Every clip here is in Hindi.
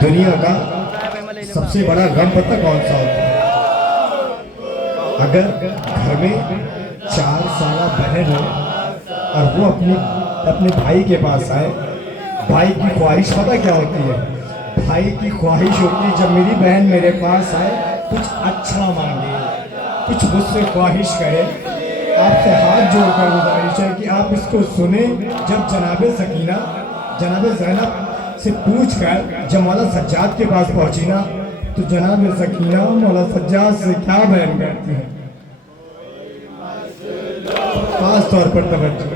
दुनिया का सबसे बड़ा गम पता कौन सा होता है? अगर घर में 4 साल बहन हो और वो अपने भाई के पास आए, भाई की ख्वाहिश पता क्या होती है? भाई की ख्वाहिश होती है जब मेरी बहन मेरे पास आए कुछ अच्छा मांगे, कुछ मुझसे ख्वाहिश करे, आपसे हाथ जोड़कर गुजारिश है कि आप इसको सुने। जब जनाबे सकीना जनाबे ज़ैनब से पूछकर जब मौला सज्जाद के पास पहुंची ना, तो जनाबे सकीना मौला सज्जाद से क्या बयान करती हैं, खास तौर पर तवज्जो।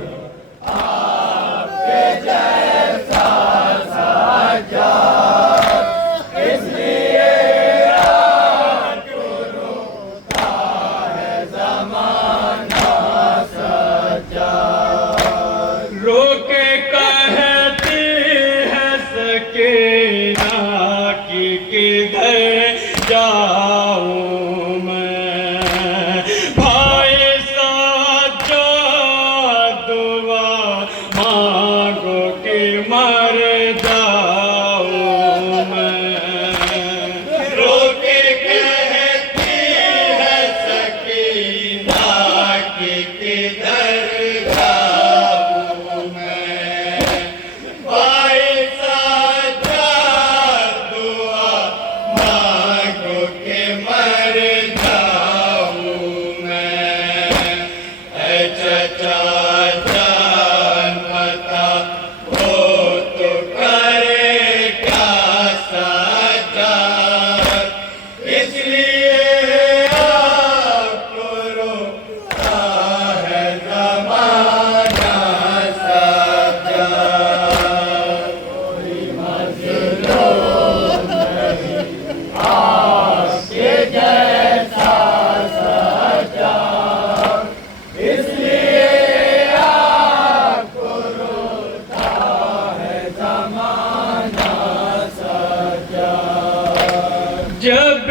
जब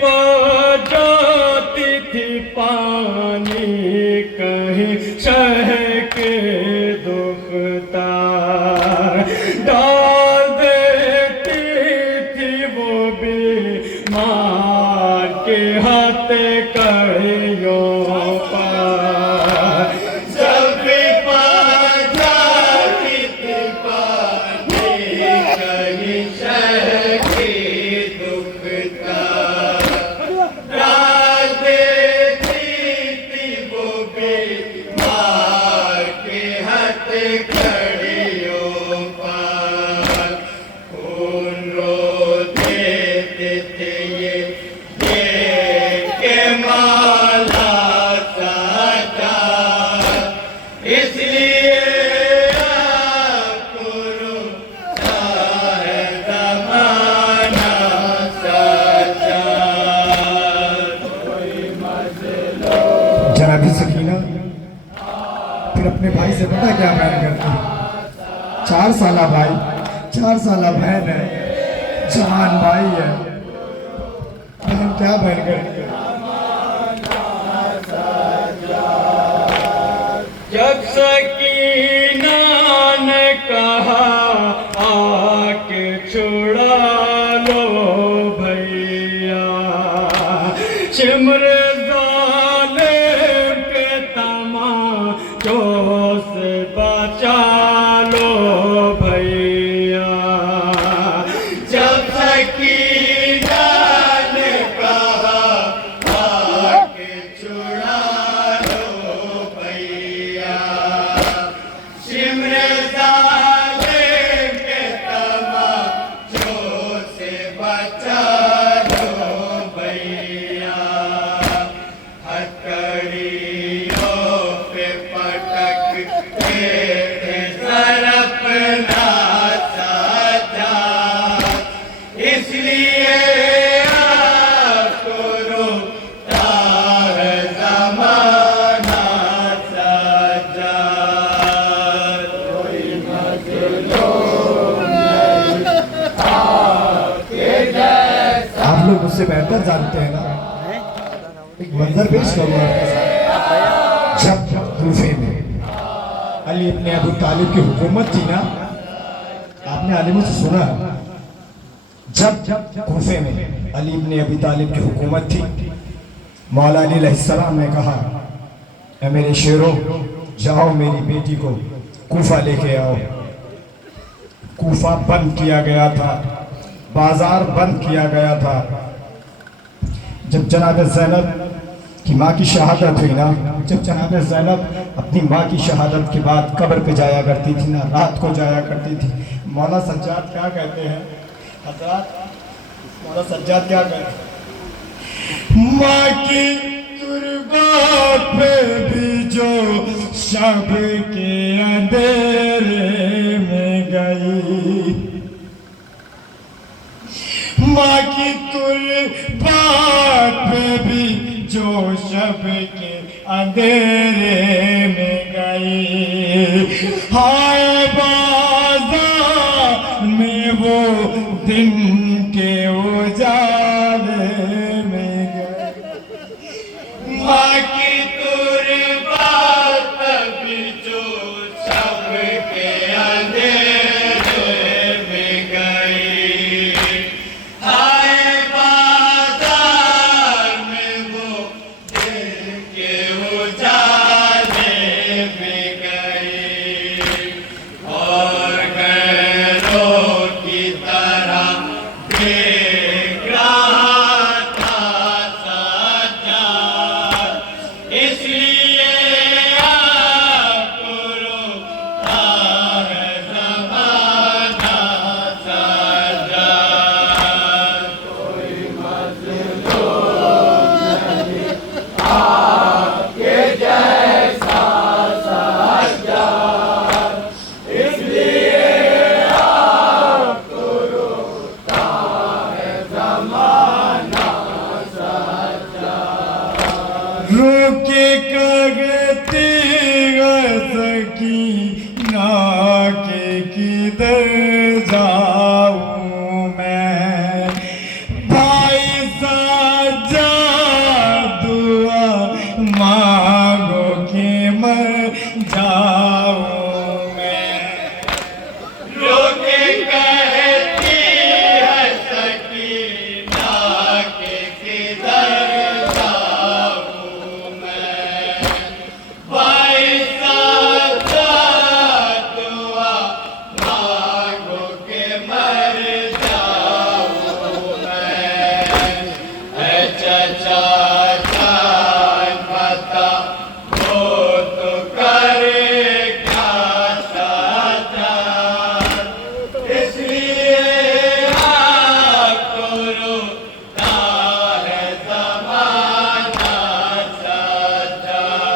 पहुँचती थी पानी कहीं शह के दुखता, डाल देती थी वो बीमार के हाथ कड़ियों पर। जब पहुँचती थी पानी कहीं शह के जनाबी सकीना फिर अपने भाई से पता क्या बयान करती है, 4 साला भाई 4 साला बहन है, जवान भाई है, बहन क्या बयान करती है। जब सकीना ने कहा आके छुड़ा लो भैया, शिमर से बचा लो भैया। जब सकीना ने कहा आके छुड़ा लो भैया, शिमरे जालिम के तमाचों से बचा लो भैया। हथकड़ियों पे सरपना साजा, इसलिए आपको रोता है ज़माना साजा। कोई मज़लूम नहीं आपके जैसा। आप लोग मुझसे बेहतर जानते हैं ना, एक मंजर पेश करूँ आपके साथ। जब कूफे में अली इब्ने अबू तालिब की हुकूमत थी ना, आपने आलिमों से सुना, जब कूफे में अली इब्ने अबी तालिब की हुकूमत थी, मौला अली अलैहिस्सलाम ने कहा, ए मेरे शेरों, जाओ मेरी बेटी को कूफा लेके आओ। कूफा बंद किया गया था, बाजार बंद किया गया था। जब जनाब ज़ैनब कि माँ की शहादत हुई ना, जब जनाब ज़ैनब अपनी माँ की शहादत के बाद कब्र पे जाया करती थी ना, रात को जाया करती थी, मौला सज्जाद क्या कहते हैं हज़रत, मौला सज्जाद क्या कहते हैं, माँ की कुर्बान पे भी जो शब के अंधेरे में गई, माँ की कुर्बान पे भी जो शब के अंधेरे में गई, हाय बाजार में वो दिन के उजाले में गई, माँ की कुर्बान पे भी जो शब के अंधेरे में गई, हाय बाजार में वो दिन के उजाले में गई, और गैरों की तरह देख रहा था सज्जाद, इसलिए आपको रोता है ज़माना सज्जाद। रुके कगती सकी ना के किधर जाऊं मैं, भाई साजा दुआ मांगो के मर जाऊं मैं, रोके कहती है सकीना के किधर जाऊं मैं, भाई साजा दुआ मांगो के मर जाऊं मैं, ऐ चचा जान बता वो तो करे क्या साजा, इसलिए आपको रोता है ज़माना सज्जाद।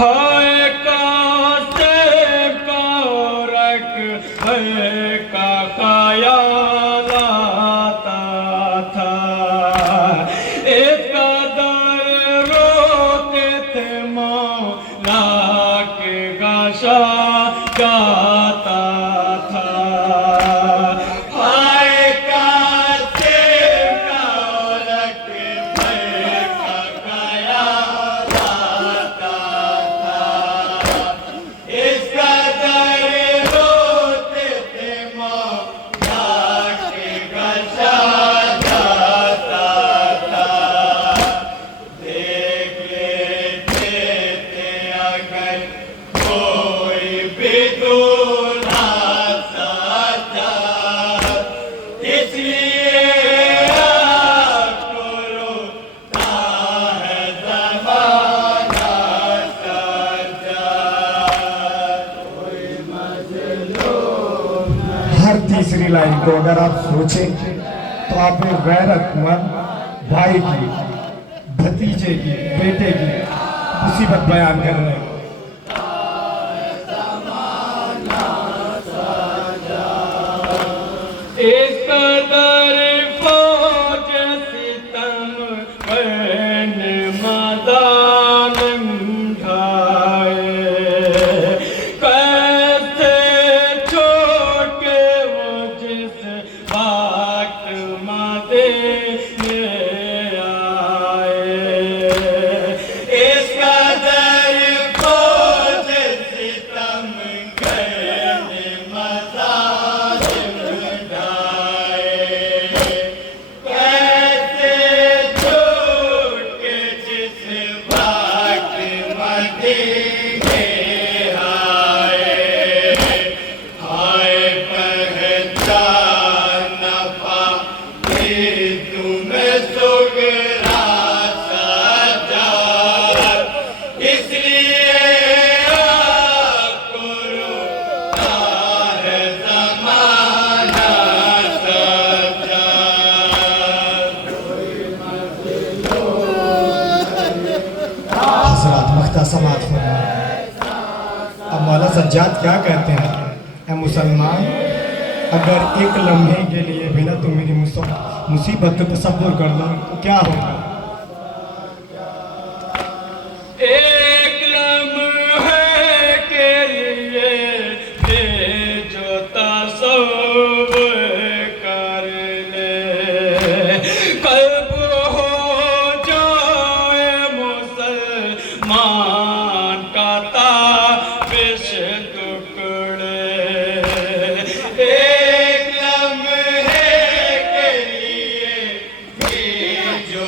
हाय कासे कारक है का ख्याल आता था, एक कदर रोते थे मौला के गाशा गाता था, हाय कासे कारक भय का ख्याल आता था, इस कदर रोते थे मौला के गशा जाता था, देख लेते थे अगर कोई भी दूल्हा सज्जाद, इसलिए आपको रोता है ज़माना सज्जाद। हर तीसरी लाइन को अगर आप सोचें तो आप एक गैरतमंद भाई की, भतीजे की, बेटे की मुसीबत बयान कर रहे हैं। इस कदर फौज सितम बन मैदान ढाए, कैसे छोड़ के वो जिस वक्त मदीने आए, इस कदर फौज सितम गए मज़ालिम ढाए, सुगरा सजाद, इसलिए आपको रोता है ज़माना सजाद। हजरत मख्ता समात फरमाए। अब मौला सज्जाद क्या कहते हैं, ऐ मुसलमान, अगर एक लम्हे के लिए भी ना तुम मेरी मुसीबत का तसव्वुर कर लो तो क्या होगा। एक लम्हे के लिए दे जो तसव्वुर कर ले, कल्ब हो जाए मुसलमान का ताबिश टुकड़े। एक लम्हे के लिए भी जो